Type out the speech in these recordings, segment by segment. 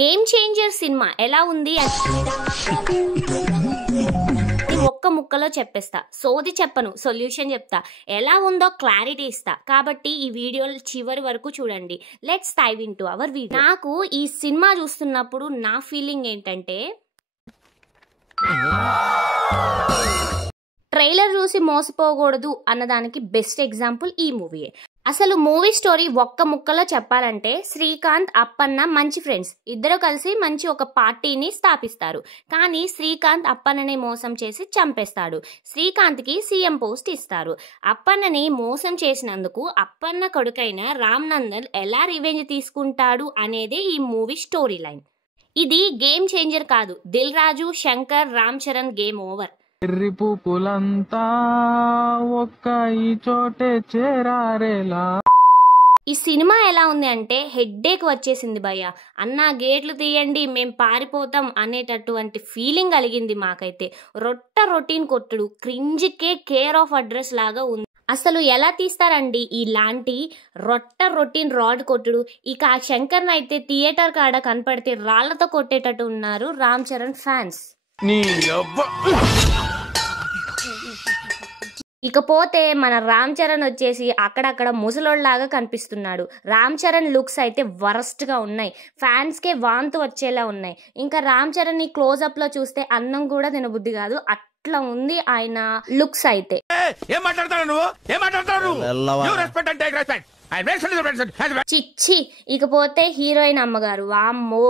Game changer cinema ఎలా ఉంది ఒక్క ముక్కలో చెప్పేస్తా. సోది చెప్పను, సొల్యూషన్ చెప్తా. ఎలా ఉందో క్లారిటీ ఇస్తా. కాబట్టి ఈ వీడియో చివరి వరకు చూడండి. Let's dive into our video. నాకు ఈ సినిమా చూస్తున్నప్పుడు నా ఫీలింగ్ ఏంటంటే, ట్రైలర్ చూసి మోసపోకూడదు అన్నదానికి బెస్ట్ ఎగ్జాంపుల్ ఈ మూవీయే. అసలు మూవీ స్టోరీ ఒక్క ముక్కలో చెప్పాలంటే, శ్రీకాంత్ అప్పన్న మంచి ఫ్రెండ్స్. ఇద్దరు కలిసి మంచి ఒక పార్టీని స్థాపిస్తారు. కానీ శ్రీకాంత్ అప్పన్నని మోసం చేసి చంపేస్తాడు. శ్రీకాంత్కి సీఎం పోస్ట్ ఇస్తారు. అప్పన్నని మోసం చేసినందుకు అప్పన్న కొడుకైన రామ్ నందన్ ఎలా రివెంజ్ తీసుకుంటాడు అనేదే ఈ మూవీ స్టోరీ లైన్. ఇది గేమ్ చేంజర్ కాదు, దిల్ రాజు, శంకర్, రామ్ చరణ్ గేమ్ ఓవర్. పులంతా ఒక్క ఈ చోటే చేరారేలా. ఈ సినిమా ఎలా ఉంది అంటే హెడ్ఏక్ వచ్చేసింది భయ్య. అన్నా గేట్లు తీయండి మేం పారిపోతాం అనేటటువంటి ఫీలింగ్ కలిగింది మాకైతే. రొటీన్ కొట్టుడు, క్రింజ్కే కేర్ ఆఫ్ అడ్రస్ లాగా ఉంది. అసలు ఎలా తీస్తారండి ఇలాంటి రొటీన్ రాడ్ కొట్టుడు? ఇక ఆ శంకర్ అయితే థియేటర్ కాడ కనపడితే రాళ్లతో కొట్టేటట్టు ఉన్నారు రామ్ చరణ్ ఫ్యాన్స్. ఇకపోతే మన రామ్ చరణ్ వచ్చేసి అక్కడక్కడ ముసలోళ్ళలాగా కనిపిస్తున్నాడు. రామ్ చరణ్ లుక్స్ అయితే వరస్ట్ గా ఉన్నాయి. ఫ్యాన్స్ కే వాంతు వచ్చేలా ఉన్నాయి. ఇంకా రామ్ చరణ్ ని క్లోజ్అప్ లో చూస్తే అన్నం కూడా తినబుద్ధి కాదు, అట్లా ఉంది ఆయన లుక్స్ అయితే. చిచ్చి. ఇకపోతే హీరోయిన్ అమ్మగారు, వామ్మో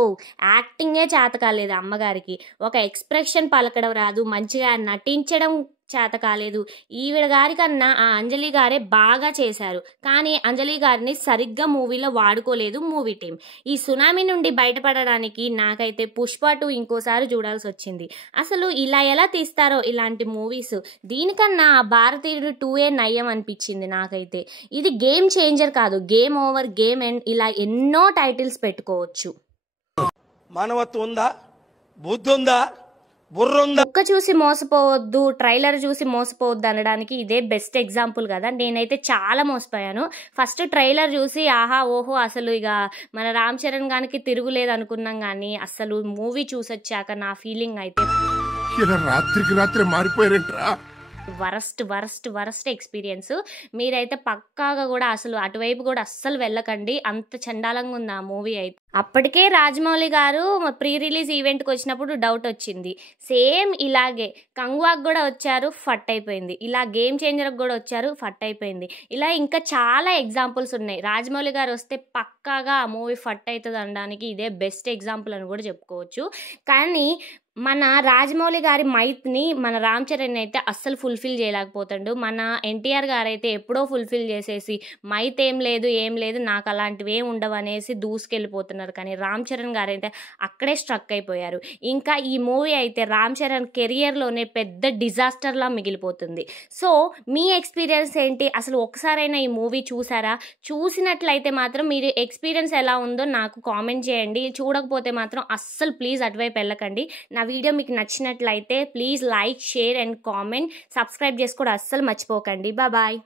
యాక్టింగే చేత కాలేదు అమ్మగారికి. ఒక ఎక్స్ప్రెషన్ పలకడం రాదు, మంచిగా నటించడం చేత కాలేదు. ఈవిడ గారి కన్నా ఆ అంజలి గారే బాగా చేశారు. కానీ అంజలి గారిని సరిగ్గా మూవీలో వాడుకోలేదు మూవీ టీం. ఈ సునామీ నుండి బయటపడడానికి నాకైతే పుష్ప 2 ఇంకోసారి చూడాల్సి వచ్చింది. అసలు ఇలా ఎలా తీస్తారో ఇలాంటి మూవీస్. దీనికన్నా ఆ భారతీయుడు 2 నయ్యం అనిపించింది నాకైతే. ఇది గేమ్ చేంజర్ కాదు, గేమ్ ఓవర్, గేమ్ ఎండ్, ఇలా ఎన్నో టైటిల్స్ పెట్టుకోవచ్చు. మానవత్వం ఉందా, బుద్ధి ఉందా, ఒక్క చూసి మోసపోవద్దు, ట్రైలర్ చూసి మోసపోవద్దు అనడానికి ఇదే బెస్ట్ ఎగ్జాంపుల్ కదా. నేనైతే చాలా మోసపోయాను. ఫస్ట్ ట్రైలర్ చూసి ఆహా ఓహో అసలు ఇక మన రామ్ చరణ్ గారికి తిరుగులేదు అనుకున్నాం. కానీ అసలు మూవీ చూసొచ్చాక నా ఫీలింగ్ అయితే రాత్రికి రాత్రి మారిపోయారంటరా. Worst experience. మీరైతే పక్కాగా కూడా అసలు అటువైపు కూడా అస్సలు వెళ్ళకండి, అంత చండాలంగా ఉంది ఆ మూవీ అయితే. అప్పటికే రాజమౌళి గారు ప్రీ రిలీజ్ ఈవెంట్కి వచ్చినప్పుడు డౌట్ వచ్చింది. సేమ్ ఇలాగే కంగువాకి కూడా వచ్చారు, ఫట్ అయిపోయింది. ఇలా గేమ్ చేంజర్కి కూడా వచ్చారు, ఫట్ అయిపోయింది. ఇలా ఇంకా చాలా ఎగ్జాంపుల్స్ ఉన్నాయి. రాజమౌళి గారు వస్తే పక్కాగా ఆ మూవీ ఫట్ అవుతుంది అనడానికి ఇదే బెస్ట్ ఎగ్జాంపుల్ అని కూడా చెప్పుకోవచ్చు. కానీ మన రాజమౌళి గారి మైత్ని మన రామ్ చరణ్ అయితే అస్సలు ఫుల్ఫిల్ చేయలేకపోతాడు. మన ఎన్టీఆర్ గారు అయితే ఎప్పుడో ఫుల్ఫిల్ చేసేసి మైత్ ఏం లేదు నాకు అలాంటివి ఏం ఉండవు అనేసి దూసుకెళ్ళిపోతున్నారు. కానీ రామ్ చరణ్ గారు అయితే అక్కడే స్ట్రక్ అయిపోయారు. ఇంకా ఈ మూవీ అయితే రామ్ చరణ్ కెరియర్లోనే పెద్ద డిజాస్టర్లా మిగిలిపోతుంది. సో మీ ఎక్స్పీరియన్స్ ఏంటి? అసలు ఒకసారైనా ఈ మూవీ చూసారా? చూసినట్లయితే మాత్రం మీరు ఎక్స్పీరియన్స్ ఎలా ఉందో నాకు కామెంట్ చేయండి. చూడకపోతే మాత్రం అస్సలు ప్లీజ్ అటువైపు వెళ్ళకండి. నా వీడియో మీకు నచ్చినట్లయితే please like, share and comment. Subscribe చేసుకోవడం అస్సలు మర్చిపోకండి. బాయ్.